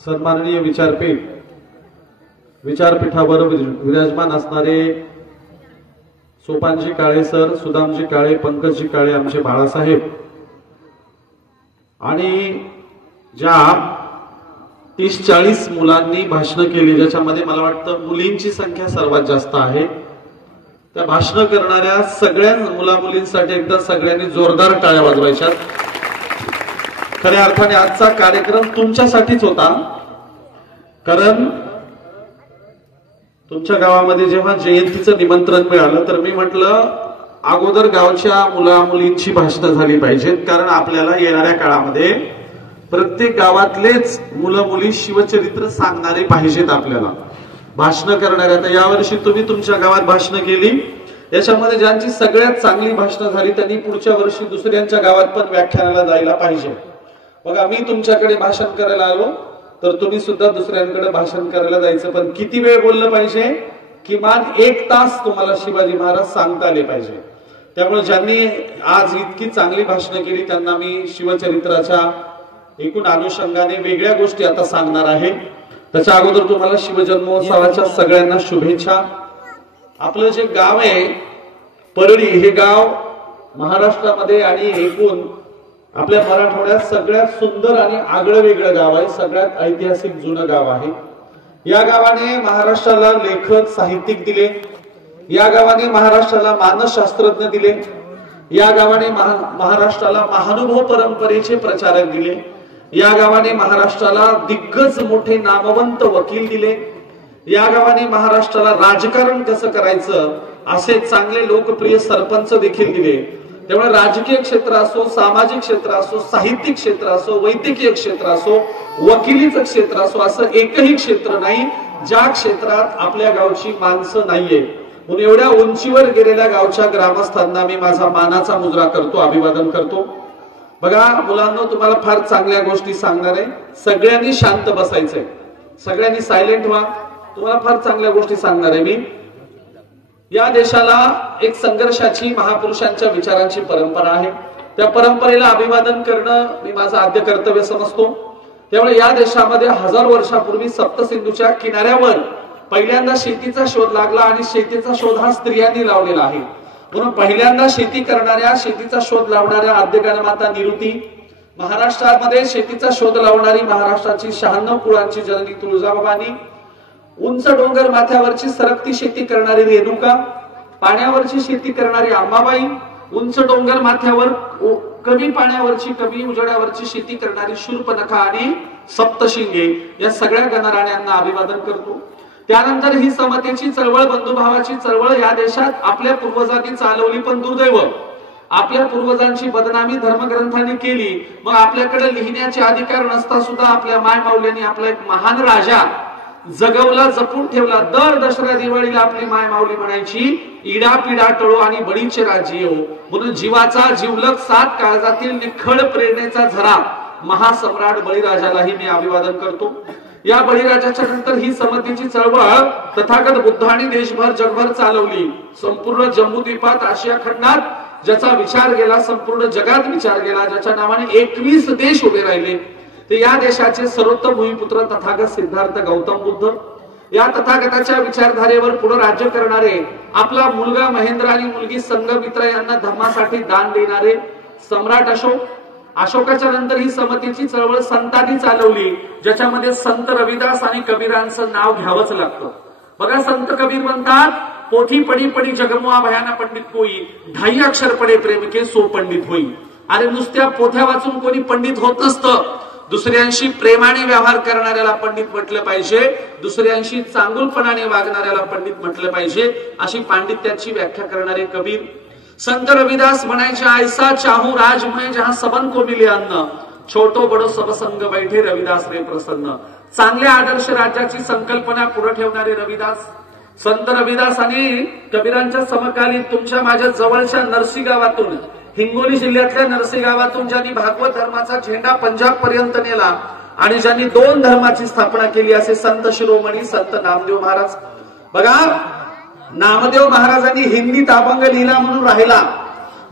सन्माननीय विचारपीठावर विराजमान असणारे सोपानजी काळे सर, सुदामजी काळे, पंकजजी काळे, आमचे बाळासाहेब, आणि ज्या 30-40 मुलांनी भाषण केली, ज्याच्यामध्ये मला वाटतं मुलींची संख्या सर्वात जास्त आहे, त्या भाषण करणाऱ्या सगळ्या मुला मुलींसाठी एकदा सगळ्यांनी जोरदार टाळ्या वाजवायच्या। खऱ्या अर्थाने आजचा कार्यक्रम तुमच्यासाठीच होता, कारण तुमच्या गावामध्ये जेव्हा जयंतीचं निमंत्रण मिळालं तर मी म्हटलं अगोदर गावच्या मुला मुलींची भाषणं झाली पाहिजेत, कारण आपल्याला येणाऱ्या काळामध्ये प्रत्येक गावातलेच मुलं मुली शिवचरित्र सांगणारे पाहिजेत आपल्याला, भाषण करणारे। आता यावर्षी तुम्ही तुमच्या गावात भाषण केली, याच्यामध्ये ज्यांची सगळ्यात चांगली भाषण झाली त्यांनी पुढच्या वर्षी दुसऱ्यांच्या गावात पण व्याख्यानाला जायला पाहिजे। बघा, मी तुमच्याकडे भाषण करायला आलो तर तुम्ही सुद्धा दुसऱ्यांकडे भाषण करायला जायचं, पण किती वेळ बोललं पाहिजे? किमान 1 तास तुम्हाला शिवाजी महाराज सांगता आले पाहिजे। त्यामुळे ज्यांनी आज इतकी चांगली भाषण केली त्यांना मी शिवचरित्राच्या एकूण अनुषंगाने वेगळ्या गोष्टी आता सांगणार आहे। त्याच्या अगोदर तुम्हाला शिवजन्मोत्सवाच्या सगळ्यांना शुभेच्छा। आपलं जे गाव आहे परळी, हे गाव महाराष्ट्रामध्ये आणि एकूण आपल्या मराठवाड्यात सगळ्यात सुंदर आणि आगळं वेगळं गाव आहे, सगळ्यात ऐतिहासिक जुनं गाव आहे। या गावाने महाराष्ट्राला लेखक साहित्यिक दिले, या गावाने महाराष्ट्राला मानसशास्त्रज्ञ दिले, या गावाने महाराष्ट्राला महानुभव परंपरेचे प्रचारक दिले, या गावाने महाराष्ट्राला दिग्गज मोठे नामवंत वकील दिले, या गावाने महाराष्ट्राला राजकारण कसं करायचं असे चांगले लोकप्रिय सरपंच देखील दिले। त्यामुळे राजकीय क्षेत्र असो, सामाजिक क्षेत्र असो, साहित्यिक क्षेत्र असो, वैद्यकीय क्षेत्र असो, वकिलीचं क्षेत्र असो, असं एकही क्षेत्र नाही ज्या क्षेत्रात आपल्या गावची माणसं नाहीये। म्हणून एवढ्या उंचीवर गेलेल्या गावच्या ग्रामस्थांना मी माझा मानाचा मुजरा करतो, अभिवादन करतो। बघा मुलांनो, तुम्हाला फार चांगल्या गोष्टी सांगणार आहे, सगळ्यांनी शांत बसायचंय, सगळ्यांनी सायलेंट व्हा, तुम्हाला फार चांगल्या गोष्टी सांगणार आहे मी। या देशाला एक संघर्षाची, महापुरुषांच्या विचारांची परंपरा आहे, त्या परंपरेला अभिवादन करणं मी माझं आद्य कर्तव्य समजतो। त्यामुळे या देशामध्ये 1000 वर्षापूर्वी सप्तसिंधूच्या किनाऱ्यावर पहिल्यांदा शेतीचा शोध लागला आणि शेतीचा शोध हा स्त्रियांनी लावलेला आहे। म्हणून पहिल्यांदा शेती करणाऱ्या, शेतीचा शोध लावणाऱ्या आद्य गणमाता निरुती, महाराष्ट्रामध्ये शेतीचा शोध लावणारी महाराष्ट्राची 96 कुळांची जननी तुळजाभवानी, उंच डोंगर माथ्यावरची सरकती शेती करणारी रेणुका, पाण्यावरची शेती करणारी अंबाबाई, उंच डोंगर माथ्यावर कमी पाण्यावरची, कमी उजेडावरची शेती करणारी शूर्पणखा आणि सप्तशिंगे, या सगळ्या गणराण्यांना अभिवादन करतो। त्यानंतर ही समतेची चळवळ, बंधुभावाची चळवळ या देशात आपल्या पूर्वजांनी चालवली, पण दुर्दैव आपल्या पूर्वजांची बदनामी धर्मग्रंथांनी केली। मग आपल्याकडे लिहिण्याचे अधिकार नसता सुद्धा आपल्या माय माऊल्यांनी आपला एक महान राजा जगवला, जपून ठेवला। दर दसऱ्या दिवाळीला आपली माय माऊली म्हणायची, इडा पिडा टळो आणि बळीचे राज्य येऊ। म्हणून जीवाचा जिवलग 7 काळजातील निखळ प्रेरणेचा झरा महासम्राट बळीराजालाही मी अभिवादन करतो। या बळीराजाच्या नंतर ही समतेची चळवळ तथागत बुद्धांनी देशभर जगभर चालवली। संपूर्ण जम्बूद्वीपात, आशिया खंडात ज्याचा विचार गेला, संपूर्ण जगात विचार गेला, ज्याच्या नावाने 21 देश उभे राहिले, ते या देशाचे सर्वोत्तम भूमिपुत्र तथागत सिद्धार्थ गौतम बुद्ध। या तथागताच्या विचारधारेवर पुढे राज्य करणारे, आपला मुलगा महेंद्र आणि मुलगी संघमित्रा यांना धर्मासाठी दान देणारे सम्राट अशोक। अशोकाच्या नंतर ही समतेची चळवळ संतांनी चालवली, ज्याच्यामध्ये संत रविदास आणि कबीरांचं नाव घ्यावंच लागतं। बघा, संत कबीर म्हणतात, पोथी पडी पडी जगमुआ भयाना पंडित कोई, 2.5 अक्षर पडे प्रेम के सो पंडित होई। अरे नुसत्या पोथ्या वाचून कोणी पंडित होत नसतं, दुसऱ्यांशी प्रेमाने व्यवहार करणाऱ्याला पंडित म्हटलं पाहिजे, दुसऱ्यांशी चांगुलपणाने वागणाऱ्याला पंडित म्हटलं पाहिजे, अशी पांडित्याची व्याख्या करणारे कबीर। संत रविदास म्हणायचे, ऐसा चाहू राजमय जहां सबन को मिले अन्न, छोटो बडो सब संग बैठे रविदास रे प्रसन्न। चांगल्या आदर्श राज्याची संकल्पना पुढे ठेवणारे रविदास, संत रविदास आणि कबीरांच्या समकालीन तुमच्या माझ्या जवळच्या नरसी गावातून, हिंगोली जिल्ह्यातल्या नरसी गावातून ज्यांनी भागवत धर्माचा झेंडा पंजाब पर्यंत नेला आणि ज्यांनी 2 धर्माची स्थापना केली, असे संत शिरोमणी संत नामदेव महाराज। बघा, नामदेव महाराजांनी हिंदीत अभंग लिहिला म्हणून राहिला,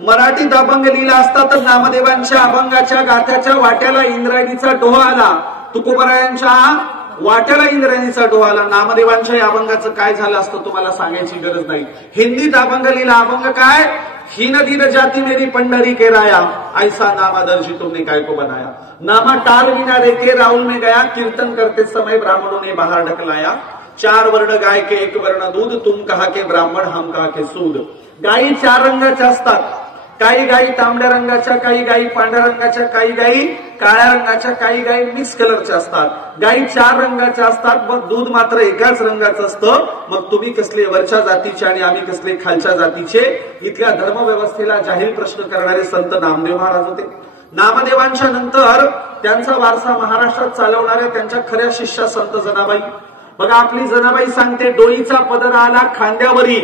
मराठीत अभंग लिहिला असता तर नामदेवांच्या अभंगाच्या गाथ्याच्या वाट्याला इंद्रायणीचा डोह आला, तुकोबरायांच्या वाट्याला इंद्रायणीचा डोहाला. नामदेवांच्या अभंगाचं काय झालं असतं तुम्हाला सांगायची गरज नाही. हिंदीत अभंग लिहिला. अभंग काय? हीन दीन जाती मेरी पंडरी के राया, ऐसा नामा दर्जी तुमने काय को बनाया. नामा टाल बिना रेके राहुल में गया, कीर्तन करते समय ब्राह्मणों ने बाहर ढकलाया. 4 वर्ण गाय के 1 वर्ण दूध, तुम कहा के ब्राह्मण हम कहा के सूद. गायी 4 रंगाच्या असतात. काही गायी तांबड्या रंगाच्या, काही गायी पांढऱ्या रंगाच्या, काही गायी काळ्या रंगाच्या, काही गायी मिक्स कलरच्या असतात. गायी 4 रंगाच्या असतात, मग दूध मात्र एकाच रंगाचं असतं. मग तुम्ही कसले वरच्या जातीचे आणि आम्ही कसले खालच्या जातीचे. इथल्या धर्मव्यवस्थेला जाहीर प्रश्न करणारे संत नामदेव महाराज होते. नामदेवांच्या नंतर त्यांचा वारसा महाराष्ट्रात चालवणाऱ्या त्यांच्या खऱ्या शिष्या संत जनाबाई. बघा आपली जनाबाई सांगते, डोईचा पदर आला खांद्यावरी,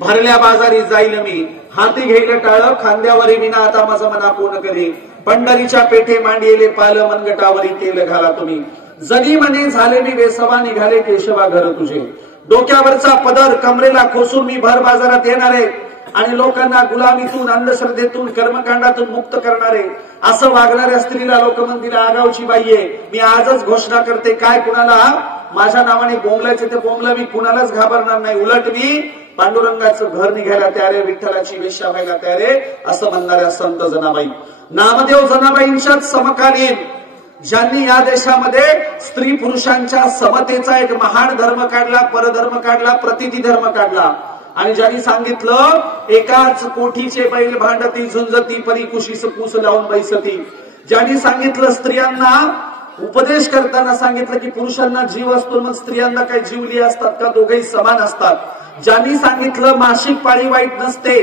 भरल्या बाजारी जाईल मी, हाती घेईल टाळ खांद्यावरी, विना आता माझा मना कोण करी. पंढरीच्या पेठे मांडिले पाल, मनगटावरी केलं घाला तुम्ही. जगी म्हणे झाले मी बेसवा, निघाले केशवा घर तुझे. डोक्यावरचा पदर कमरेला खोसून मी भर बाजारात येणारे आणि लोकांना गुलामीतून, अंधश्रद्धेतून, कर्मकांडातून मुक्त करणारे. असं वागणाऱ्या स्त्रीला लोक म्हणतील आगावची बाई आहे. मी आजच घोषणा करते, काय कुणाला माझ्या नावाने बोंबलायचे ते बोंबला, मी कुणालाच घाबरणार नाही. उलट मी पांडुरंगाचं घर निघायला तयारे, विठ्ठलाची वेश्या व्हायला तयारे, असं म्हणणाऱ्या संत जनाबाई. नामदेव जनाबाईंच्याच समकालीन ज्यांनी या देशामध्ये स्त्री पुरुषांच्या समतेचा एक महान धर्म काढला, परधर्म काढला, प्रतिती धर्म काढला. आणि ज्यांनी सांगितलं एकाच कोठीचे बैल भांडती, झुंजती परी कुशीस कुस लावून बैसती. ज्यांनी सांगितलं स्त्रियांना उपदेश करताना सांगितलं की पुरुषांना जीव असतो, मग स्त्रियांना काही जीवली असतात का, दोघेही समान असतात. ज्यांनी सांगितलं मासिक पाळी वाईट नसते.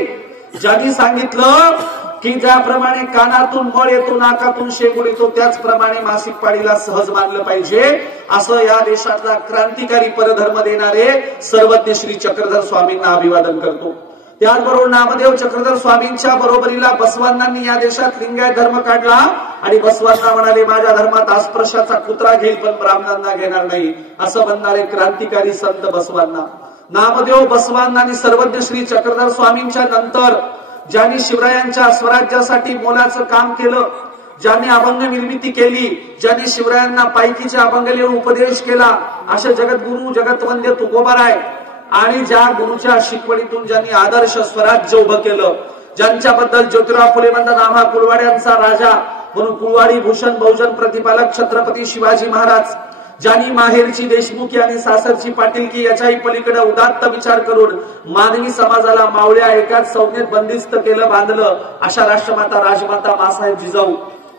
ज्यांनी सांगितलं की ज्याप्रमाणे कानातून मळ येतो, नाकातून शेंबूड येतो, त्याचप्रमाणे मासिक पाळीला सहज मानलं पाहिजे. असं या देशातला क्रांतिकारी परधर्म देणारे सर्वज्ञ श्री चक्रधर स्वामींना अभिवादन करतो. त्याचबरोबर नामदेव चक्रधर स्वामींच्या बरोबरीला बसवांनांनी या देशात लिंगायत धर्म काढला आणि बसवांना म्हणाले माझ्या धर्मात अस्पृश्याचा कुत्रा घेईल पण ब्राह्मणांना घेणार नाही, असं म्हणणारे क्रांतिकारी संत बसवांना. नामदेव बसवांना आणि सर्वज्ञ श्री चक्रधर स्वामींच्या नंतर ज्यांनी शिवरायांच्या स्वराज्यासाठी मोलाचं काम केलं, ज्यांनी अभंग निर्मिती केली, ज्यांनी शिवरायांना पायकीचे अभंग लिहून उपदेश केला, असे जगद्गुरु जगतवंद्य तुकोबाराय आणि ज्या गुरुच्या शिकवणीतून ज्यांनी आदर्श स्वराज्य उभं केलं, ज्यांच्याबद्दल ज्योतिराव फुले म्हणतात आम्हा कुळवाड्यांचा राजा म्हणून कुळवाडी भूषण बहुजन प्रतिपालक छत्रपती शिवाजी महाराज, ज्यांनी माहेरची देशमुखी आणि सासरची पाटीलकी याच्याही पलीकडे उदात्त विचार करून मानवी समाजाला मावळ्या एकाच संज्ञेत बंदिस्त केलं, बांधलं, अशा राष्ट्रमाता राजमाता मासाहेब जिजाऊ,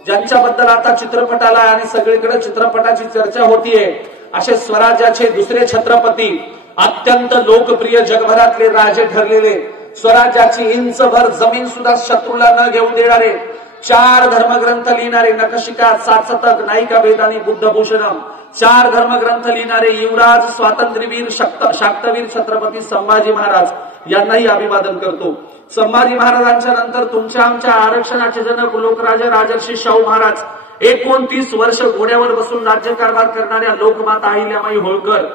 ज्यांच्याबद्दल आता चित्रपटाला आणि सगळीकडे चित्रपटाची चर्चा होतीये, असे स्वराज्याचे दुसरे छत्रपती, अत्यंत लोकप्रिय जगभरातले राजे ठरलेले, स्वराज्याची इंचभर जमीन सुद्धा शत्रूला न घेऊन देणारे, 4 धर्मग्रंथ लिहिणारे, नखशिका, सातशतक, नायिका भेद आणि बुद्धभूषणम, 4 धर्मग्रंथ लिहिणारे युवराज, स्वातंत्र्यवीर, शाक्तवीर छत्रपती संभाजी महाराज यांनाही अभिवादन करतो. संभाजी महाराजांच्या नंतर तुमच्या आमच्या आरक्षणाचे जनक लोकराजे राजर्षी शाहू महाराज, 29 वर्ष घोड्यावर बसून राज्यकारभार करणाऱ्या लोकमाता अहिल्याबाई होळकर,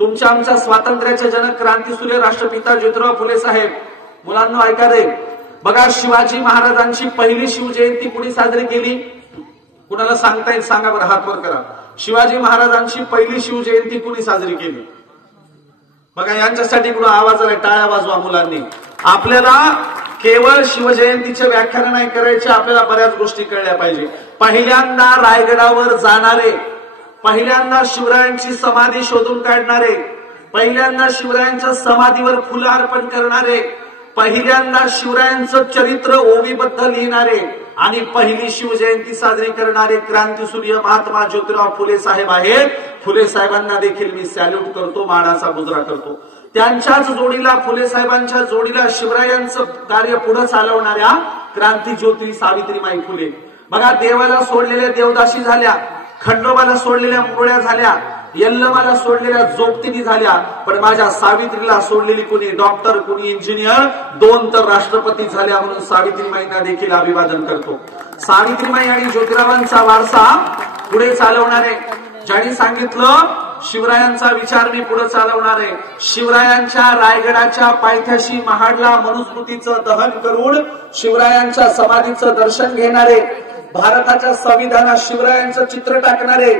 तुमच्या आमच्या स्वातंत्र्याचे जनक क्रांतीसूर्य राष्ट्रपिता ज्योतिराव फुले साहेब. मुलांना ऐका रे, बघा शिवाजी महाराजांची पहिली शिवजयंती कुणी साजरी केली? कुणाला सांगता येईल सांगा बरं, हात वर करा. शिवाजी महाराजांची पहिली शिवजयंती कुणी साजरी केली? बघा यांच्यासाठी कुणा आवाज आलाय, टाळ्या वाजवा मुलांनी. आपल्याला केवळ शिवजयंतीचे व्याख्यान नाही करायचे, आपल्याला बऱ्याच गोष्टी कळल्या पाहिजे. पहिल्यांदा रायगडावर जाणारे, पहिल्यांदा शिवरायांची समाधी शोधून काढणारे, पहिल्यांदा शिवरायांच्या समाधीवर फुलं अर्पण करणारे, पहिल्यांदा शिवरायांचं चरित्र ओवीबद्ध लिहिणारे आणि पहिली शिवजयंती साजरी करणारे क्रांतीसूर्य महात्मा ज्योतिराव फुले साहेब आहेत. फुले साहेबांना देखील मी सॅल्यूट करतो, मानाचा मुजरा करतो. त्यांच्याच जोडीला, फुले साहेबांच्या जोडीला शिवरायांचं कार्य पुढे चालवणाऱ्या क्रांतीज्योती सावित्रीबाई फुले. बघा देवाला सोडलेल्या देवदासी झाल्या, खंडोबाला सोडलेल्या मुरळ्या झाल्या, यल्लमाला सोडलेल्या जोगतिनी झाल्या, पण माझ्या सावित्रीला सोडलेली कुणी डॉक्टर, कुणी इंजिनियर, 2 तर राष्ट्रपती झाल्या. म्हणून सावित्रीबाईंना देखील अभिवादन करतो. सावित्रीबाई आणि ज्योतिरावांचा वारसा पुढे चालवणारे, ज्यांनी सांगितलं शिवरायांचा विचार मी पुढे चालवणार आहे. शिवरायांच्या रायगडाच्या पायथ्याशी महाडला मनुस्मृतीचं दहन करून शिवरायांच्या समाधीचं दर्शन घेणारे, भारताच्या संविधानात शिवरायांचं चित्र टाकणारे,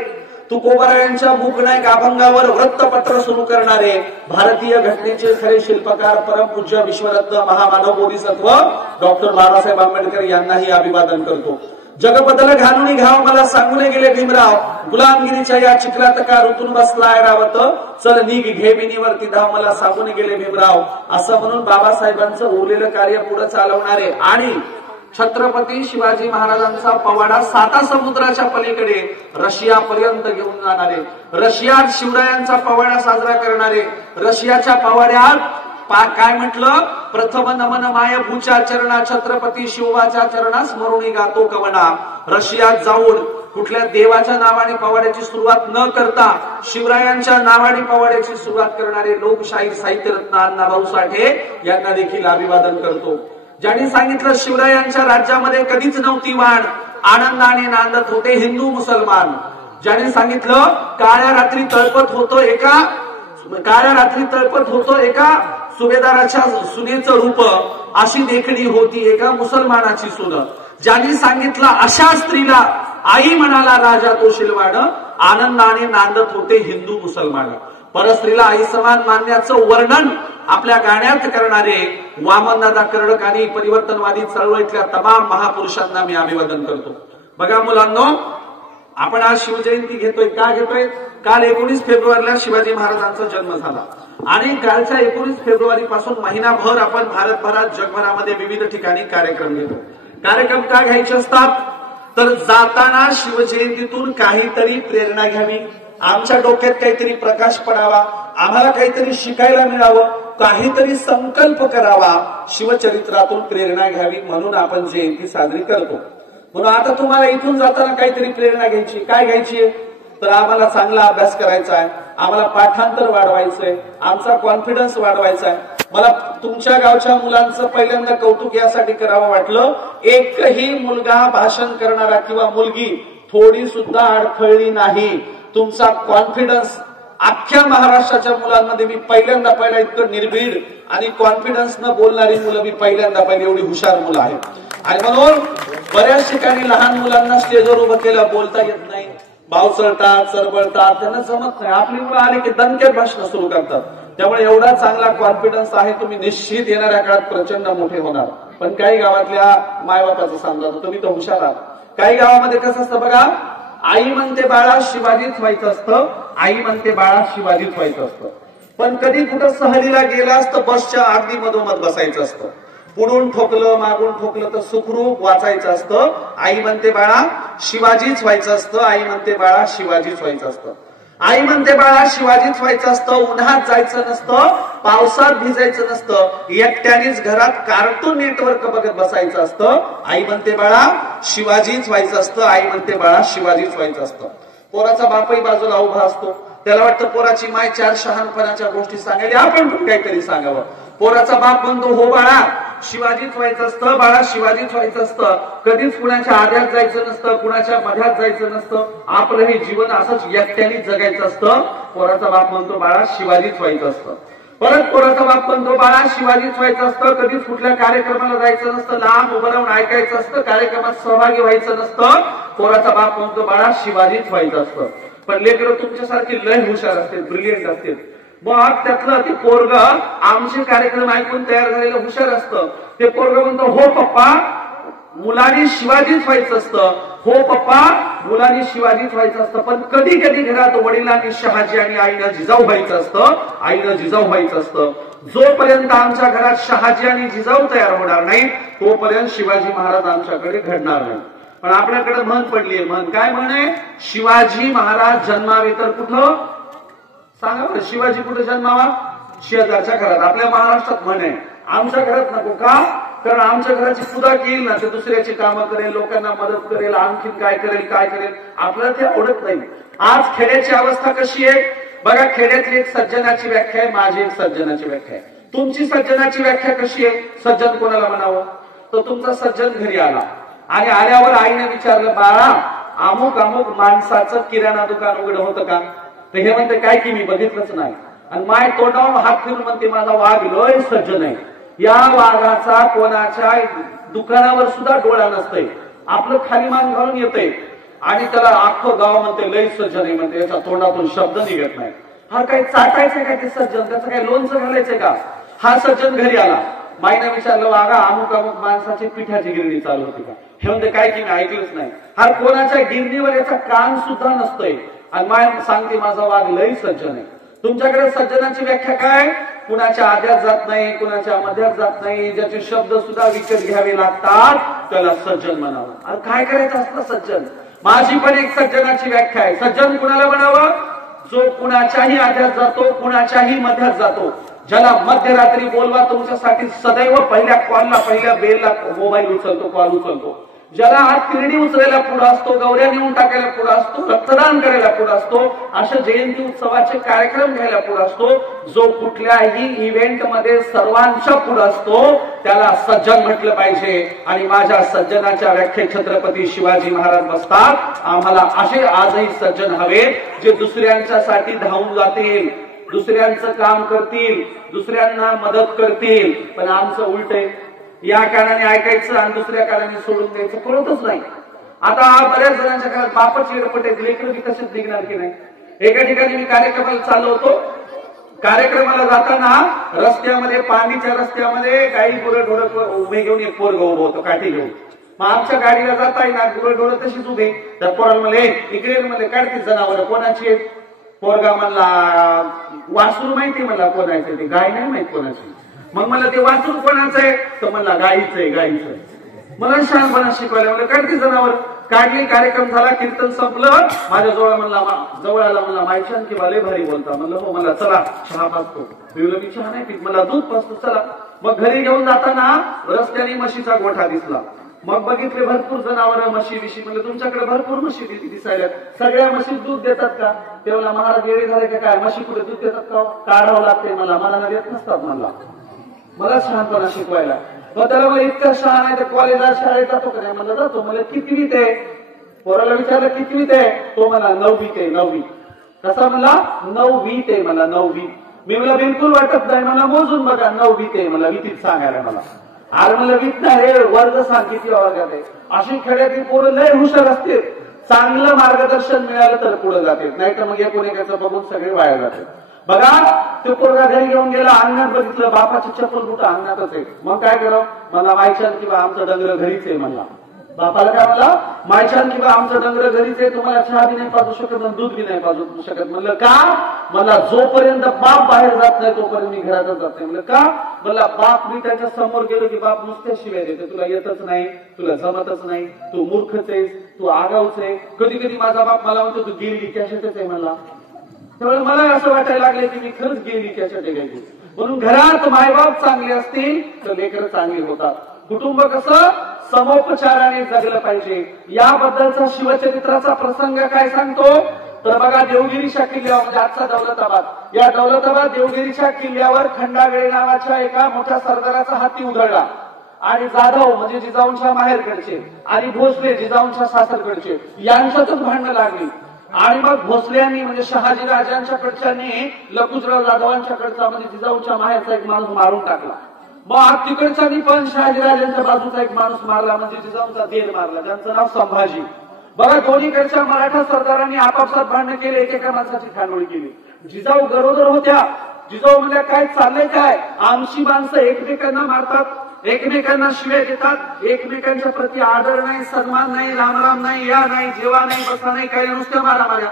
तुकोबारायांच्या मूकनायक अभंगावर वृत्तपत्र सुरू करणारे भारतीय घटनेचे खरे शिल्पकार परमपूज्य विश्वरत्न महामानव बोधिसत्व डॉक्टर बाबासाहेब आंबेडकर यांनाही अभिवादन करतो। जगबदल घालून घ्याव मला सांगून गेले भीमराव, गुलामगिरीच्या या चिखलात का ऋतून बसलाय रावत, चल निघ घे बिनीवरती धाव मला सांगून गेले भीमराव, असं म्हणून बाबासाहेबांचं उरलेलं कार्य पुढे चालवणारे आणि छत्रपती शिवाजी महाराजांचा पवाडा 7 समुद्राच्या पलीकडे रशियापर्यंत घेऊन जाणारे, रशियात शिवरायांचा पवाडा साजरा करणारे, रशियाच्या पवाड्यात काय म्हटलं, प्रथम नमन माय भूच्या चरणा छत्रपती शिवाच्या चरणा स्मरुणी गातो कवना। रशियात जाऊन कुठल्या देवाच्या नावाने पवाड्याची सुरुवात न करता शिवरायांच्या नावाने पवाड्याची सुरुवात करणारे लोकशाहीर साहित्यरत्न अण्णाभाऊ साठे यांना देखील अभिवादन करतो। ज्यांनी सांगितलं शिवरायांच्या राज्यामध्ये कधीच नव्हती वाण, आनंदाने नांदत होते हिंदू मुसलमान। ज्यांनी सांगितलं काळ्या रात्री तळपत होतो एका सुभेदाराच्या सुनेचं रूप, अशी देखणी होती एका मुसलमानाची सून। ज्यांनी सांगितलं अशा स्त्रीला आई म्हणाला राजा तो शिलवाड, आनंदाने नांदत होते हिंदू मुसलमान। परस्त्रीला आई समान मानण्याचं वर्णन आपल्या गाण्यात करणारे वामनदादा कर्डक आणि परिवर्तनवादी चळवळीतल्या तमाम महापुरुषांना मी अभिवादन करतो। बघा मुलांनो, आपण आज शिवजयंती घेतोय, का घेतोय? काल 19 फेब्रुवारीला शिवाजी महाराजांचा जन्म झाला आणि कालच्या 19 फेब्रुवारी पासून महिनाभर आपण भारतभरात जगभरामध्ये विविध ठिकाणी कार्यक्रम घेतो। कार्यक्रम का घ्यायचे असतात? तर जाताना शिवजयंतीतून काहीतरी प्रेरणा घ्यावी, आमच्या डोक्यात काहीतरी प्रकाश पडावा, आम्हाला काहीतरी शिकायला मिळावं, काहीतरी संकल्प करावा, शिवचरित्रातून प्रेरणा घ्यावी म्हणून आपण जयंती साजरी करतो। म्हणून आता तुम्हाला इथून जाताना काहीतरी प्रेरणा घ्यायची, काय घ्यायची? तर आम्हाला चांगला अभ्यास करायचा आहे, आम्हाला पाठांतर वाढवायचंय, आमचा कॉन्फिडन्स वाढवायचा आहे। मला तुमच्या गावच्या मुलांचं पहिल्यांदा कौतुक यासाठी करावं वाटलं, एकही मुलगा भाषण करणारा किंवा मुलगी थोडी सुद्धा अडखळली नाही। तुमचा कॉन्फिडन्स अख्ख्या महाराष्ट्राच्या मुलांमध्ये मी पहिल्यांदा इतकं निर्भीड आणि कॉन्फिडन्स न बोलणारी मुलं मी पहिल्यांदा एवढी हुशार मुलं आहेत। आणि म्हणून बऱ्याच ठिकाणी लहान मुलांना स्टेजवर उभं केलं बोलता येत नाही, बावचळतात, चरबळतात, त्यांना जमत नाही। आपली मुलं आली की दणक्यात भाषण सुरू करतात। त्यामुळे एवढा चांगला कॉन्फिडन्स आहे, तुम्ही निश्चित येणाऱ्या काळात प्रचंड मोठे होणार। पण काही गावातल्या मायबापाचं सांगतात तुम्ही तर हुशार आहात। काही गावामध्ये कसं असतं बघा, आई म्हणते बाळा शिवाजीच व्हायचं असतं, आई म्हणते बाळा शिवाजीच व्हायचं असतं, पण कधी कुठं सहलीला गेलास तर बसच्या अगदी मधोमध बसायचं असतं, पुढून ठोकलं मागून ठोकलं तर सुखरूप वाचायचं असतं। आई म्हणते बाळा शिवाजीच व्हायचं असतं, आई म्हणते बाळा शिवाजीच व्हायचं असतं, आई म्हणते बाळा शिवाजीच व्हायचं असतं। उन्हात जायचं नसतं, पावसात भिजायचं नसतं, एकट्यानेच घरात कार्टून नेटवर्क बघत बसायचं असतं। आई म्हणते बाळा शिवाजीच व्हायचं असतं, आई म्हणते बाळा शिवाजीच व्हायचं असतं। पोराचा बापही बाजूला उभा असतो, त्याला वाटतं पोराची माय 4 शहाणपणाच्या गोष्टी सांगायला, आपण पण काहीतरी सांगावं। पोराचा बाप म्हणतो हो बाळा शिवाजीच व्हायचं असतं, बाळा शिवाजीच व्हायचं असतं, कधीच कुणाच्या आद्यात जायचं नसतं, कुणाच्या मध्यात जायचं नसतं, आपलं हे जीवन असंच एकट्यानेच जगायचं असतं। पोराचा बाप म्हणतो बाळा शिवाजीच व्हायचं असतं। परत पोराचा बाप म्हणतो बाळा शिवाजीच व्हायचं असतं, कधीच कुठल्या कार्यक्रमाला जायचं नसतं, लांब उभं राहून ऐकायचं असतं, कार्यक्रमात सहभागी व्हायचं नसतं। पोराचा बाप म्हणतो बाळा शिवाजीच व्हायचं असतं। पण लेकरं तुमच्यासारखी लय हुशार असतील, ब्रिलियंट असतील, मग त्यातलं ते पोरग आमचे कार्यक्रम ऐकून तयार झालेलं हुशार असतं। ते पोरग म्हणतो हो पप्पा मुलांनी शिवाजीच व्हायचं असतं, हो पप्पा मुलांनी शिवाजीच व्हायचं असतं। पण कधी कधी घरात वडिलांनी शहाजी आणि आईनं जिजाऊ व्हायचं असतं, आईनं जिजाऊ व्हायचं असतं। जोपर्यंत आमच्या घरात शहाजी आणि जिजाऊ तयार होणार नाही तोपर्यंत शिवाजी महाराज आमच्याकडे घडणार नाही। पण आपल्याकडे म्हण पडली, म्हण काय म्हणे? शिवाजी महाराज जन्मावे तर कुठं सांगा बरं, शिवाजी कुठे जन्मावा? शेजारच्या घरात। आपल्या महाराष्ट्रात म्हणे, आमच्या घरात नको का? कारण आमच्या घराची पुदा येईल ना ते दुसऱ्याची कामं करेल, लोकांना मदत करेल, आणखीन काय करेल, आपल्याला ते आवडत नाही। आज खेड्याची अवस्था कशी आहे बघा, खेड्यातली एक सज्जनाची व्याख्या आहे, माझी एक सज्जनाची व्याख्या आहे। तुमची सज्जनाची व्याख्या कशी आहे? सज्जन कोणाला म्हणावं? तर तुमचा सज्जन घरी आला आणि आल्यावर आईने विचारलं बाळा अमुक अमुक माणसाचं किराणा दुकान उघड होतं का? तर हे म्हणते काय की मी बघितलंच नाही, आणि माय तोंडावर हात फिरून म्हणते माझा वाघ लय सज्जन आहे, या वाघाचा कोणाच्या दुकानावर सुद्धा डोळा नसतंय, आपलं खाली मान घालून येतंय। आणि त्याला अख्खं गाव म्हणते लई सज्जन आहे म्हणते, याच्या तोंडातून शब्द निघत नाही. हा काही चाटायचंय का ते सज्जन, त्याचं काही लोणचं घालायचंय का? हा सज्जन घरी आला, माईने विचारलं वागा अमुक अमुक माणसाची पिठाची गिरणी चालू होती का? हे म्हणते काय की मी ऐकलंच नाही. हा कोणाच्या गिरणीवर याचा कान सुद्धा नसतोय. आणि माय सांगते माझा वाघ लई सज्जन आहे. तुमच्याकडे सज्जनाची व्याख्या काय? कुणाच्या आद्यात जात नाही, कुणाच्या मध्यात जात नाही, ज्याचे शब्द सुद्धा विकत घ्यावे लागतात त्याला सज्जन म्हणावं. आणि काय करायचं असतं सज्जन? माझी पण एक सज्जनाची व्याख्या आहे. सज्जन कुणाला म्हणावं? जो कुणाच्याही आद्यात जातो, कुणाच्याही मध्यात जातो, ज्याला मध्यरात्री बोलवा तुमच्यासाठी सदैव पहिल्या कॉलला, पहिल्या बेलला मोबाईल उचलतो, कॉल उचलतो, ज्याला आज तिरडी उचलायला पुढे असतो, गौऱ्या नेऊन टाकायला पुढे असतो, रक्तदान करायला पुढे असतो, अशा जयंती उत्सवाचे कार्यक्रम घ्यायला पुढे असतो, जो कुठल्याही इव्हेंट मध्ये सर्वांच्या पुढे असतो, त्याला सज्जन म्हटलं पाहिजे. आणि माझ्या सज्जनाच्या व्याख्येत छत्रपती शिवाजी महाराज बसतात. आम्हाला असे आजही सज्जन हवे जे दुसऱ्यांच्यासाठी धावून जातील, दुसऱ्यांचं काम करतील, दुसऱ्यांना मदत करतील. पण आमचं उलट आहे, या कानाने ऐकायचं आणि दुसऱ्या कानाने सोडून द्यायचं, कळतच नाही. आता बऱ्याच जणांच्या घरात बापाची रपट आहे, लेकरं बी तसेच निघणार की नाही. एका ठिकाणी मी कार्यक्रमाला चाललो होतो. कार्यक्रमाला जाताना रस्त्यामध्ये, पाणीच्या रस्त्यामध्ये गाई गुरंढोरं उभे घेऊन एक पोरगं उभं होतं काठी घेऊन. मग आमच्या गाडीला जाता येईना, गुरंढोरं तशीच उभे. तर पोराला म्हणले इकडे, म्हणले काढते जनावर कोणाची आहेत? पोरगा म्हणला वासरू माहिती, म्हणला कोणाचं ते, गाय नाही माहित कोणाची. मग मला ते वासरू कोणाचं आहे? तर म्हणला गाईचं आहे, गाईचं आहे. मला शहाणपणा शिकवायला म्हणलं काढते जनावर. काढली, कार्यक्रम झाला, कीर्तन संपलं. माझ्या जवळ आला, म्हणला मायछान किंवा लय भारी बोलता. म्हणलं हो. मला चला चहा पाचतो. मी चहा नाही पीत, मला दूध पाचतो, चला. मग घरी घेऊन जाताना रस्त्याने म्हशीचा गोठा दिसला. मग बघितले भरपूर जनावर, म्हशी विशी. म्हणजे तुमच्याकडे भरपूर म्हशी दिसायला, सगळ्या म्हशी दूध देतात का? तेव्हा महाराज येडे झाले का काय? म्हशी कुठे दूध देतात का? काढावं लागते मला देत नसतात मला शहाणपणा शिकवायला. मग त्याला मला इतका शहाण आहे, तर कॉलेजला शाळेत जातो का नाही? म्हणलं जातो. मला कितवीत आहे? पोराला विचारलं कितवीत आहे? तो मला 9वीत आहे. 9वी. कसा म्हणला? 9वीत आहे. मला 9वी. मी मला बिलकुल वाटत नाही, मला मोजून बघा 9वीत आहे. मला वितीत सांगायला मला. अरे मला वीत नाही रे, वर्ग सांग किती वर्गात आहे. अशी खेड्यातील पोरं लय हुशार असतील, चांगलं मार्गदर्शन मिळालं तर पुढे जाते, नाही तर मग एकोणीचं बघून सगळे वाया जाते. बघा, तो पोरगा घरी घेऊन गेला, अंगणात बघितलं बापाची चप्पल बुट अंगणातच आहे. मग काय करावं? मला मायछान किंवा आमचं डंगर घरीच आहे म्हणला. बापाला काय म्हणला? मायछान किंवा आमचं डंगर घरीच आहे, तुम्हाला चहा बी नाही पाजू शकत, दूध बी नाही पाजू शकत. म्हणलं का? मला जोपर्यंत बाप बाहेर जात नाही तोपर्यंत मी घरातच जात नाही. म्हणलं का? मला बाप, मी त्याच्या समोर गेलो की बाप नुसत्या शिवाय देते, तुला येतच नाही, तुला जमतच नाही, तू मूर्खच आहेस, तू आगाऊच आहे. कधी कधी माझा बाप मला म्हणतो तू गेली कशातच आहे म्हणला. त्यामुळे मला असं वाटायला लागले की मी खरंच गेली कशात गेली. म्हणून घरात मायबाप चांगले असतील तर लेकरं चांगली होतात. कुटुंब कसं समोपचाराने जगलं पाहिजे. याबद्दलचा शिवचरित्राचा प्रसंग काय सांगतो? तर बघा, देवगिरीच्या किल्ल्यावर, म्हणजे आजचा दौलताबाद, या दौलताबाद देवगिरीच्या किल्ल्यावर खंडागळे नावाच्या एका मोठ्या सरदाराचा हाती उधळला. आणि जाधव म्हणजे जिजाऊंच्या माहेरकडचे आणि भोसले जिजाऊंच्या सासरकडचे यांच्यातच भांडणं लागली. आणि मग भोसल्यांनी म्हणजे शहाजी राजांच्याकडच्यांनी लकुजराव जाधवांच्याकडचा म्हणजे जिजाऊंच्या माहेरचा एक माणूस मारून टाकला. मग तिकडच्यांनी पण शहाजीराजांच्या बाजूचा एक माणूस मारला, म्हणजे जिजाऊंचा देर मारला, ज्यांचं नाव संभाजी. बघा, दोन्हीकडच्या मराठा सरदारांनी आपापसात भांडण केले, एकेका माणसाची खांडोळी केली. जिजाऊ गरोदर होत्या. जिजाऊ म्हणल्या काय चाललंय काय? आमची माणसं एकमेकांना मारतात, एकमेकांना शिव्या देतात, एकमेकांच्या प्रती आदर नाही, सन्मान नाही, रामराम नाही, या नाही, जेवा नाही, बसा नाही, काही नुसत्या मारामाऱ्या.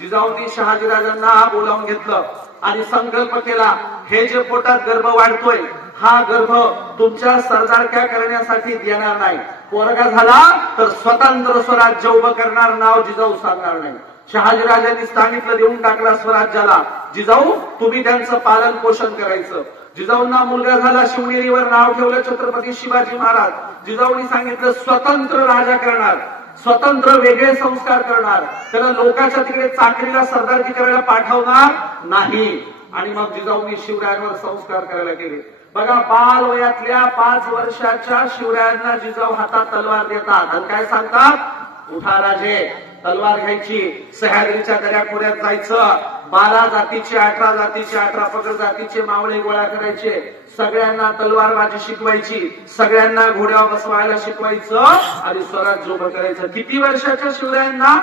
जिजाऊंनी शहाजीराजांना बोलावून घेतलं आणि संकल्प केला, हे जे पोटात गर्भ वाढतोय हा गर्भ तुमच्या सरदारक्या करण्यासाठी देणार नाही. पोरगा झाला तर स्वतंत्र स्वराज्य उभं करणार, नाव जिजाऊ सांगणार नाही. शहाजीराजांनी सांगितलं, देऊन टाकला स्वराज्याला. जिजाऊ तुम्ही त्यांचं पालन पोषण करायचं. जिजाऊंना मुलगा झाला, शिवनेरीवर नाव ठेवलं छत्रपती शिवाजी महाराज. जिजाऊंनी सांगितलं स्वतंत्र राजा करणार, स्वतंत्र वेगळे संस्कार करणार, त्याला लोकांच्या तिकडे चाकरीला सरदारकी करायला पाठवणार नाही. आणि मग जिजाऊंनी शिवरायांवर संस्कार करायला गेले. बघा, बाल वयातल्या 5 वर्षाच्या शिवरायांना जिजाऊ हातात तलवार देतात आणि काय सांगतात? उठा राजे, तलवार घ्यायची, सह्याद्रीच्या दऱ्याखोऱ्यात जायचं, 12 जातीचे 18 जातीचे 18 पगड जातीचे मावळे गोळा करायचे, सगळ्यांना तलवारबाजी शिकवायची, सगळ्यांना घोड्यावर बसवायला शिकवायचं आणि स्वराज्य उभं करायचं. किती वर्षाच्या शिवरायांना?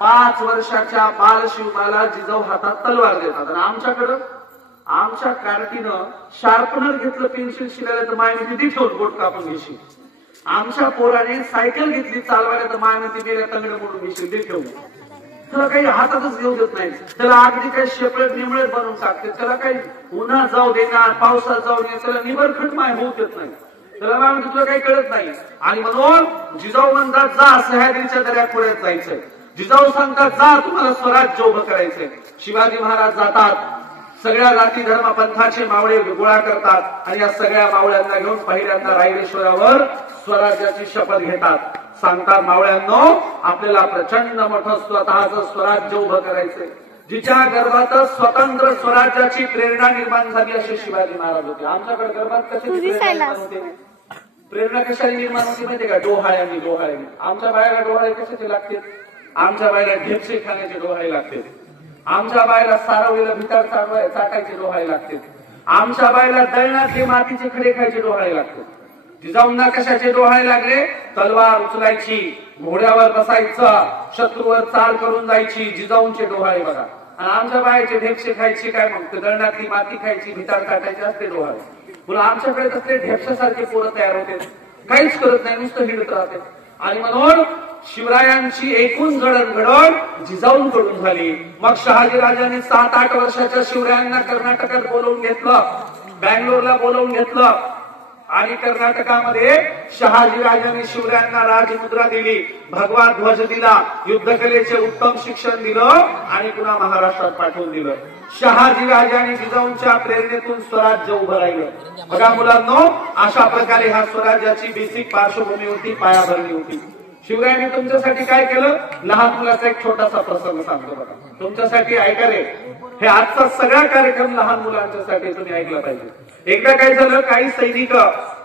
5 वर्षाच्या बाल शिवबाला जिजाऊ हातात तलवार देतात. आणि आमच्याकडं आमच्या कार्टीनं शार्पनर घेतलं, पेन्सिल शिकायला तर मायने किती ठेवून बोट कापून घेशील. आमच्या पोराने सायकल घेतली चालवायला तर मायने ती मेल्या तंगड मोडून घेशील, ते ठेवून. त्याला काही हातातच घेऊ देत नाही, त्याला अगदी काही शेपळेत निमळेत बनवून टाकते, त्याला काही उन्हात जाऊ देणार, पावसात जाऊ देणार, त्याला निबरखंड माय होऊ देत नाही. त्याला माय म्हणजे तुला काही कळत नाही. आणि म्हणून जिजाऊ म्हणतात जा सह्याद्रीच्या दऱ्याखोऱ्यात जायचंय. जिजाऊ सांगतात जा तुम्हाला स्वराज्य उभं करायचंय. शिवाजी महाराज जातात, सगळ्या जाती धर्म पंथाचे मावळे गोळा करतात आणि या सगळ्या मावळ्यांना घेऊन पहिल्यांदा रायरेश्वरावर स्वराज्याची शपथ घेतात. सांगतात मावळ्यांनो आपल्याला प्रचंड मोठं स्वतःचं स्वराज्य उभं करायचंय. जिच्या गर्भात स्वतंत्र स्वराज्याची प्रेरणा निर्माण झाली असे शिवाजी महाराज होते. आमच्याकडे गर्भात कशाची प्रेरणा निर्माण होते? प्रेरणा कशाची निर्माण होती माहिती का? डोहाळ्यांनी. आमच्या बायाला डोहाळे कशाचे लागते? आमच्या बायला ढेपसे खाण्याचे डोहाळे लागते. आमच्या बायला सारवलेलं भितार चाटायचे डोहाळे लागते. आमच्या बायला दळणातले मातीचे खडे खायचे डोहाळे लागते. जिजाऊंना कशाचे डोहाळे लागले? तलवार उचलायची, घोड्यावर बसायचं, शत्रूवर चाल करून जायची, जिजाऊंचे डोहाळे बघा. आणि आमच्या बायचे ढेपसे खायचे काय मग? दळणातली माती खायची, भितार चाटायचे असते डोहाळे. पुन्हा आमच्याकडे तसले ढेपशासारखे पोरं तयार होते, काहीच करत नाही, नुसतं हिंडत राहते. आणि म्हणून शिवरायांची एकूण जडणघडण जिजाऊंकडून झाली. मग शहाजीराजांनी 7-8 वर्षाच्या शिवरायांना कर्नाटकात बोलवून घेतलं, बँगलोरला बोलवून घेतलं आणि कर्नाटकामध्ये शहाजीराजांनी शिवरायांना राजमुद्रा दिली, भगवा ध्वज दिला, युद्धकलेचे उत्तम शिक्षण दिलं आणि पुन्हा महाराष्ट्रात पाठवून दिलं. शहाजीराजांनी जिजाऊंच्या प्रेरणेतून स्वराज्य उभं राहिलं. बघा मुलांनो, अशा प्रकारे ह्या स्वराज्याची बेसिक पार्श्वभूमी होती, पायाभरणी होती. शिवरायांनी तुमच्यासाठी काय केलं? लहान मुलाचा एक छोटासा प्रसंग सांगतो बघा तुमच्यासाठी, ऐका रे. हे आजचा सगळा कार्यक्रम लहान मुलांच्यासाठी तुम्ही ऐकला पाहिजे. एकदा काय झालं, काही सैनिक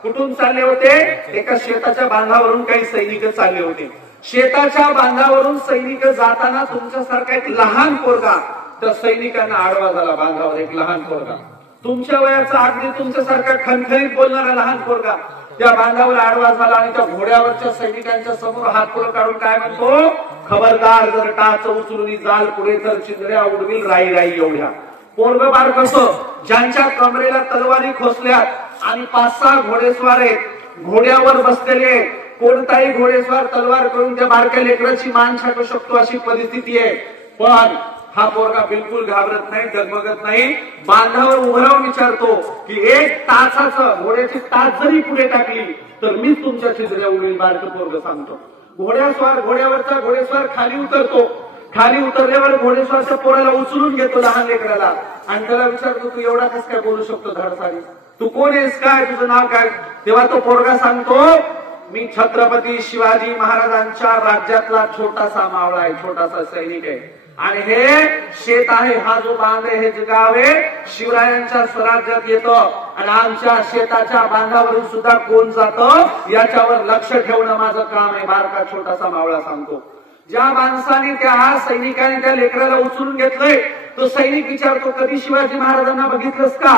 कुठून चालले होते? एका शेताच्या बांधावरून काही सैनिक चालले होते. शेताच्या बांधावरून सैनिक जाताना तुमच्यासारखा एक लहान पोरगा त्या सैनिकांना आडवा झाला. बांधावर एक लहान पोरगा, तुमच्या वयाचा, अगदी तुमच्यासारखा खणखणीत बोलणारा लहान पोरगा त्या बांधावर आडवा झाला आणि त्या घोड्यावरच्या सैनिकांच्या समोर हात पुढे काढून काय म्हणतो? खबरदार, जर टाच उचलून जाल पुढे तर चिंधड्या उडवील राई राई एवढ्या. पोरग बार कसं, ज्यांच्या कमरेला तलवारी खोसल्यात आणि 5-6 घोडेस्वार आहेत, घोड्यावर बसलेले, कोणताही घोडेस्वार तलवार करून त्या बारक्या लेकराची मान छाटू शकतो अशी परिस्थिती आहे. पण हा पोरगा बिलकुल घाबरत नाही, डगमगत नाही. बांधावर उभं राहून विचारतो की 1 तासाचं घोड्याची टाच जरी पुढे टाकली तर मीच तुमच्या चिंधड्या उडवील. बारकं पोरग सांगतो. घोड्यावरचा घोडेस्वार खाली उतरतो. खाली उतरल्यावर घोडेस्वारच्या पोराला उचलून घेतो, लहान लेकराला, आणि त्याला विचारतो तू एवढा कस काय बोलू शकतो धडसारी? तू कोण आहेस, काय तुझं नाव काय? तेव्हा तो पोरगा सांगतो मी छत्रपती शिवाजी महाराजांच्या राज्यातला छोटासा मावळा आहे, छोटासा सैनिक आहे. आणि हे शेत आहे, हा जो बांध आहे, हे गाव आहे, शिवरायांच्या स्वराज्यात येतं. आणि आमच्या शेताच्या बांधावरून सुद्धा कोण जातं याच्यावर लक्ष ठेवणं माझं काम आहे. बारका छोटासा मावळा सांगतो. ज्या माणसाने त्या सैनिकाने त्या लेकराला उचलून घेतलंय तो सैनिक विचारतो कधी शिवाजी महाराजांना बघितलंस का?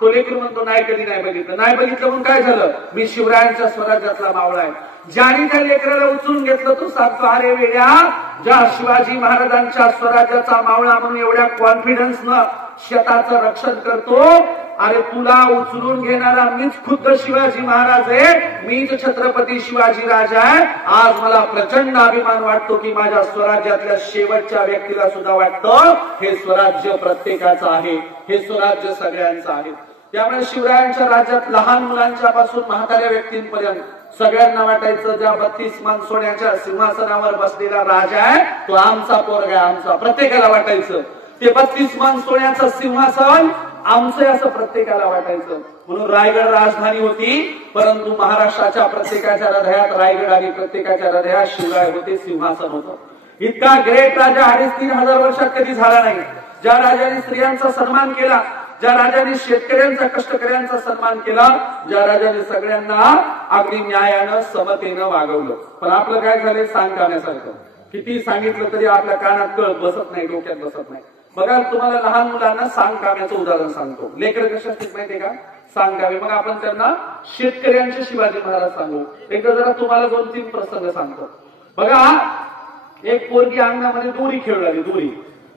तो लेकरू म्हणतो नाही, कधी नाही बघितलं. नाही बघितलं म्हणून काय झालं? मी शिवरायांच्या स्वराज्यातला मावळा आहे. ज्याने त्या लेकराला उचलून घेतलं तो सांगतो अरे वेड्या, ज्या शिवाजी महाराजांच्या स्वराज्याचा मावळा म्हणून एवढ्या कॉन्फिडन्सनं शेताचं रक्षण करतो, अरे तुला उचलून घेणारा मीच खुद्द शिवाजी महाराज आहे, मीच छत्रपती शिवाजी राजा आहे. आज मला प्रचंड अभिमान वाटतो की माझ्या स्वराज्यातल्या शेवटच्या व्यक्तीला सुद्धा वाटतं हे स्वराज्य प्रत्येकाचं आहे, हे स्वराज्य सगळ्यांचं आहे. त्यामुळे शिवरायांच्या राज्यात लहान मुलांच्या पासून म्हाताऱ्या व्यक्तींपर्यंत सगळ्यांना वाटायचं ज्या 32 मान सोन्याच्या सिंहासनावर बसलेला राजा आहे तो आमचा पोरगा, आमचा. प्रत्येकाला वाटायचं ते 32 मान सोन्याचं सिंहासन आमचं असं प्रत्येकाला वाटायचं. म्हणून रायगड राजधानी होती, परंतु महाराष्ट्राच्या प्रत्येकाच्या हृदयात रायगड आणि प्रत्येकाच्या हृदयात शिवराय होते, सिंहासन होतं. इतका ग्रेट राजा 2,500 वर्षात कधी झाला नाही. ज्या राजाने स्त्रियांचा सन्मान केला, ज्या राजाने शेतकऱ्यांचा, कष्टकऱ्यांचा सन्मान केला, ज्या राजाने सगळ्यांना अगदी न्यायानं, समतेनं वागवलं. पण आपलं काय झालंय सांग करण्यासारखं. किती सांगितलं तरी आपल्या कानात कळत बसत नाही, डोक्यात बसत नाही. बघा तुम्हाला लहान मुलांना सांगकाव्याचं उदाहरण सांगतो. लेकरं कशा असतात माहितीये का? सांगकाव्य. मग आपण त्यांना शेतकऱ्यांचे शिवाजी महाराज सांगू. एकदा जरा तुम्हाला 2-3 प्रसंग सांगतो. बघा एक पोरगी अंगणामध्ये दोरी खेळू लागली.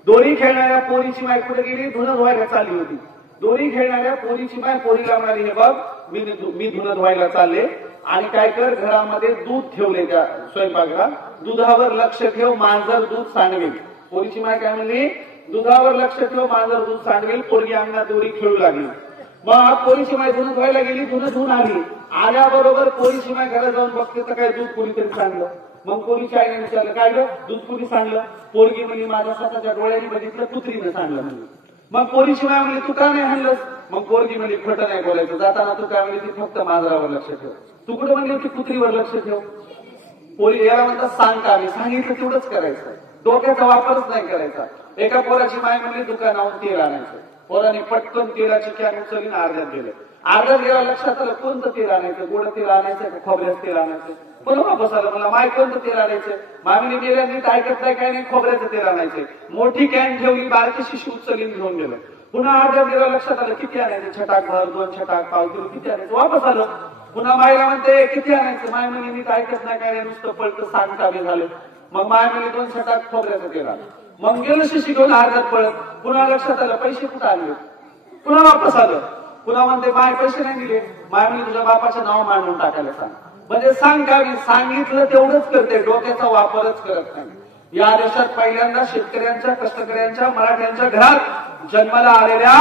दोरी खेळणाऱ्या पोरीची माय कुठे गेली? धुणं धुवायला चालली होती. दोरी खेळणाऱ्या पोरीची माय पोरीला म्हणाली, हे बघ मी धुणं धुवायला चालले आणि काय कर, घरामध्ये दूध ठेवले त्या स्वयंपाकघरात, दुधावर लक्ष ठेव, मांजर दूध सांडवेल. पोरीची माय काय म्हणली? दुधावर लक्ष ठेव, मांजर दूध सांडवेल. पोरगी अंगणात दोरी खेळू लागली. मग पोरीची माय धुणं धुवायला गेली, धुणं धुवून आली. आल्याबरोबर पोरीची माय घरात जाऊन बघते तर काय दूध कोणीतरी सांडलं. मग पोरीच्या आईने विचारलं, काय ग दूध कुणी सांडलं? पोरगी म्हणली, माझ्या स्वतःच्या डोळ्यांनी बघितलं, कुत्रीनं सांडलं म्हणली. मग पोरीची माय म्हणली, तू का नाही आणलंस? मग पोरगी म्हणली, खोटं नाही बोलायचं, जाताना तू काय म्हणली ती फक्त मांजरावर लक्ष ठेव. तू कुठं म्हणली होती कुत्रीवर लक्ष ठेव? पोरी याला म्हणतात सांगकाव्य. सांगितलं तेवढंच करायचं, डोक्याचा वापरच नाही करायचा. एका पोराची माय म्हणली दुकानावरून तेल आणायचं. पोराने पटकन तेलाची कॅन उचलली आणि अर्ध्यात गेलं. अर्ध्यात गेला, लक्षात आलं कोणतं तेल आणायचं? गोड तेल आणायचं का खोबऱ्याचं तेल आणायचं? पुन्हा वापस आलं, मला माय कोणतं तेल आणायचं? मामीने गेल्या नीट ऐकत नाही, काय नाही, खोबऱ्याचं तेल आणायचं. मोठी कॅन ठेवली, बारकी शिशी उचलली घेऊन गेलं. पुन्हा अर्ध्यात गेला, लक्षात आलं किती आणायचं? छटाक भर, 2 छटाक, पाव किलो किती आणायचं? वापस आलं. पुन्हा मायला म्हणते किती आणायचं? माय म्हणे नीट ऐकत नाही, काय नाही, नुसतं पळतं सांगकाव्य झालं. मग माय म्हणे 2 छटाक खोबऱ्याचं तेल आलं. मग गेलं शिशी घेऊन अर्ध्यात पळत. पुन्हा लक्षात आलं पैसे कुठं आणले? पुन्हा वापस आलं. पुन्हा म्हणते माय पैसे नाही दिले. माय म्हणे तुझ्या बापाचं नाव मांडून टाकायला सांग. म्हणजे सांगकाव्य सांगितलं तेवढंच करते, डोक्याचा वापरच करत नाही. या देशात पहिल्यांदा शेतकऱ्यांच्या, कष्टकऱ्यांच्या, मराठ्यांच्या घरात जन्माला आलेल्या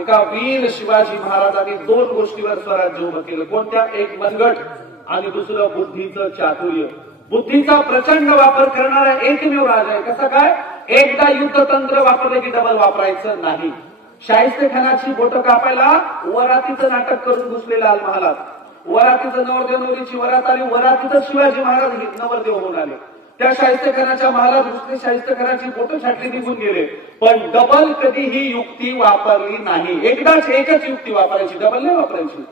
एका वीर शिवाजी महाराजांनी 2 गोष्टीवर स्वराज्य उभं केलं. कोणत्या? एक मनगट आणि दुसरं बुद्धीचं चातुर्य. बुद्धीचा प्रचंड वापर करणारा एकमेव राजा आहे. कसं काय? एकदा युद्धतंत्र वापरले की डबल वापरायचं नाही. शाहिस्तेखानाची बोटं कापायला वरातीचं नाटक करून घुसलेल्या लाल महालात. वरातीचं नवरदेव नवरीची वरात आली, वरातीचं शिवाजी महाराज नवरदेव होऊन आले. त्या शाहिस्तेखानाच्या महालात दुसरे शाहिस्तेखानाची बोटं छाटली, निघून गेले. पण डबल कधी ही युक्ती वापरली नाही. एकच युक्ती वापरायची, डबल नाही वापरायची.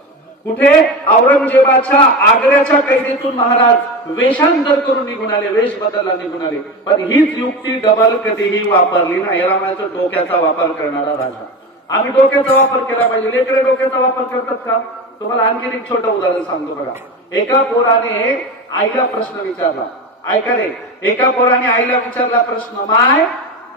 कुठे? औरंगजेबाच्या आग्र्याच्या कैदेतून महाराज वेषांतर करून निघून आले, वेश बदलला निघून आले. पण हीच युक्ती डबल कधीही वापरली नाही. याला म्हणायचं डोक्याचा वापर करणारा राजा. आम्ही डोक्याचा वापर केला पाहिजे. लेकरे डोक्याचा वापर करतात का? तुम्हाला आणखी एक छोटं उदाहरण सांगतो बघा. एका पोराने आईला प्रश्न विचारला. ऐका रे, एका पोराने आईला विचारला प्रश्न, माय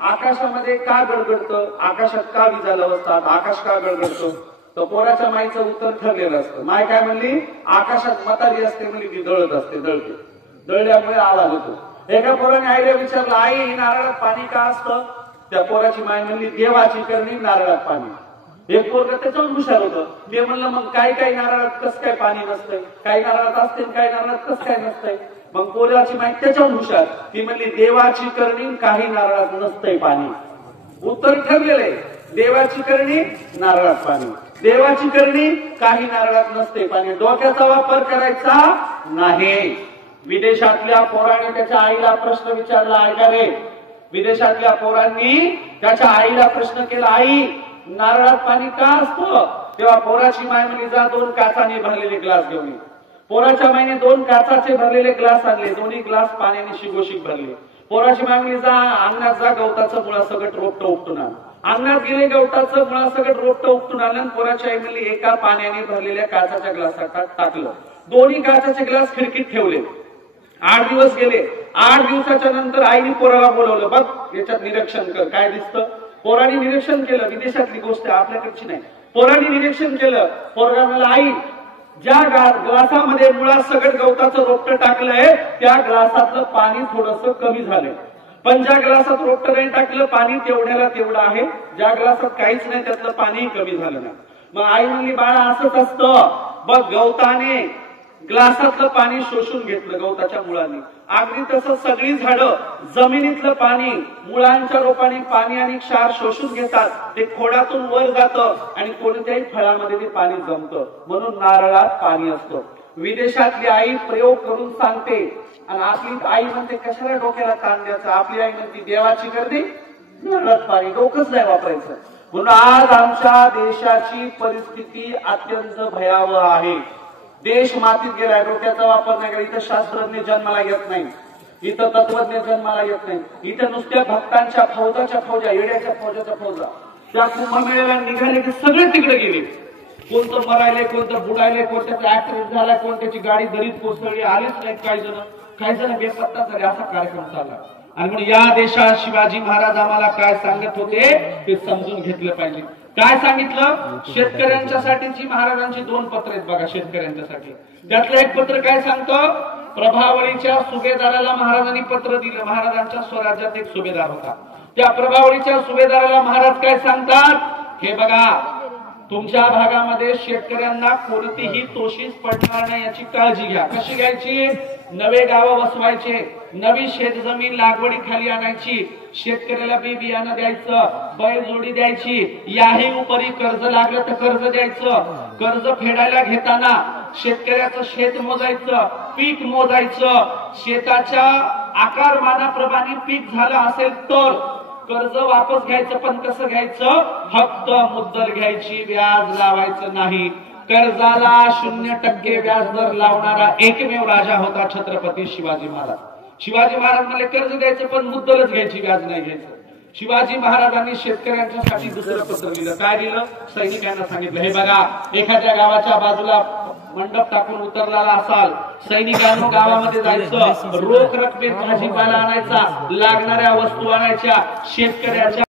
आकाशामध्ये का गडगडतं? आकाशात का विजा लवसतात? आकाश का गडगडतं? तर पोराच्या माईचं उत्तर ठरलेलं असतं. माय काय म्हणली? आकाशात मतारी असते म्हणली, ती दळत असते, दळते, दळल्यामुळे आवाज होतो. एका पोराने आईला विचारलं, आई नारळात पाणी का असतं? त्या पोराची माय म्हणली, देवाची करणी नारळात पाणी. एक पोरग त्याच्यावर हुशार होतं. ते म्हणलं मग काही नारळात कस काय पाणी नसतंय? काही नारळात असते, काही नारळात कस काय नसतंय? मग पोराची माय त्याच्यावर हुशार, ती म्हणली देवाची करणी, काही नारळात नसतंय पाणी. उत्तर ठरलेलं आहे, देवाची करणी नारळात पाणी, देवाची करणी काही नारळात नसते पाणी. डोक्याचा वापर करायचा नाही. विदेशातल्या पोराने त्याच्या आईला प्रश्न विचारला. ऐका रे, विदेशातल्या पोरांनी त्याच्या आईला प्रश्न केला, आई नारळात पाणी का असतं? तेव्हा पोराची माय म्हणली, जा 2 काचाने भरलेले ग्लास घेऊन ये. पोराच्या मायने 2 काचाचे भरलेले ग्लास आणले. दोन्ही ग्लास पाण्याने शिगोशिग भरले. पोराची माय म्हणली, जा अंगणात जा, गवताचं मुळा सगळं रोपटं उपटून आण. अंगणात गेले, गवताचं मुळा सगळं रोपटं उपटून आलं. पोराची आई म्हणली, एका पाण्याने भरलेल्या काचाच्या ग्लासात टाकलं. दोन्ही काचाचे ग्लास खिडकीत ठेवले. 8 दिवस गेले. 8 दिवसाच्या नंतर आईने पोराला बोलवलं, बघ याच्यात निरीक्षण कर, काय दिसतं? पोराने निरीक्षण केलं. विदेशातली गोष्ट आपल्याकडची नाही. पोराने निरीक्षण केलं. पोरगा म्हणाला, आई ज्या ग्लासामध्ये मुळा सगळं गवताचं रोपटं टाकलंय त्या ग्लासातलं पाणी थोडंसं कमी झालंय. पण ज्या ग्लासात रोपटं नाही टाकलं पाणी तेवढ्याला तेवढं आहे. ज्या ग्लासात काहीच नाही त्यातलं पाणी कमी झालं नाही. मग आई म्हणली, बाळा असंच असतं बघ, गवताने ग्लासातलं पाणी शोषून घेतलं गवताच्या मुळाने. अगदी तसं सगळी झाडं जमिनीतलं पाणी मुळांच्या रोपाने पाणी आणि क्षार शोषून घेतात. ते खोडातून वर जातं आणि कोणत्याही फळामध्ये ते पाणी जमतं. म्हणून नारळात पाणी असतं. विदेशातली आई प्रयोग करून सांगते आणि आपली आई म्हणते कशाला डोक्याला ताण द्यायचा? आपली आई म्हणते देवाची करणी नारळात पाणी, डोकंच नाही वापरायचं. म्हणून आज आमच्या देशाची परिस्थिती अत्यंत भयावह आहे. देश मातीत गेलाय, डोक्याचा वापर नाही केला. इथं शास्त्रज्ञ जन्माला येत नाही. इथं तत्वज्ञ जन्माला येत नाही. इथं नुसत्या भक्तांच्या फौजा येड्याच्या फौजाच्या फौजा त्या कुंभमेळ्याला निघाले की सगळे तिकडे गेले. कोणतं मरायले, कोणतं बुडायले, कोणत्याचा ऍक्सिडेंट झाला, कोणत्याची गाडी दरीत कोसळली, आलेच नाहीत काही जण बेपत्ता झाले. असा कार्यक्रम चालला. आणि म्हणून या देशात शिवाजी महाराज आम्हाला काय सांगत होते ते समजून घेतलं पाहिजे. काय सांगितलं? शेतकऱ्यांच्यासाठीची महाराजांची 2 पत्र आहेत बघा शेतकऱ्यांच्यासाठी. त्यातलं एक पत्र काय सांगतं? प्रभावळीच्या सुभेदाराला महाराजांनी पत्र दिलं. महाराजांच्या स्वराज्यात एक सुभेदार होता. त्या प्रभावळीच्या सुभेदाराला महाराज काय सांगतात? हे बघा, तुमच्या भागामध्ये शेतकऱ्यांना कोणतीही तोशीच पडणार नाही याची काळजी घ्या. कशी घ्यायची? नवे गावं बसवायचे, नवी शेतजमीन लागवडीखाली आणायची, शेतकऱ्याला बी बियाणं द्यायचं, बैलजोडी द्यायची, याही उपरी कर्ज लागलं तर कर्ज द्यायचं. कर्ज फेडायला घेताना शेतकऱ्याचं शेत मोजायचं, पीक मोजायचं. शेताच्या आकारमानाप्रमाणे पीक झालं असेल तर कर्ज वापस घ्यायचं. पण कसं घ्यायचं? फक्त मुद्दल घ्यायची, व्याज लावायचं नाही. कर्जाला 0% व्याज दर लावणारा एकमेव राजा होता छत्रपती शिवाजी महाराज. शिवाजी महाराज मला कर्ज द्यायचं पण मुद्दलच घ्यायची, व्याज नाही घ्यायचं. शिवाजी महाराजांनी शेतकऱ्यांच्यासाठी दुसरं पत्र लिहिलं. काय लिहिलं? सैनिकांना सांगितलं, हे बघा, एखाद्या गावाच्या बाजूला मंडप टाकून उतरलेला असाल, सैनिकांनो गावामध्ये जायचं, रोख रकमेत भाजीपाला आणायचा, लागणाऱ्या वस्तू आणायच्या, शेतकऱ्याच्या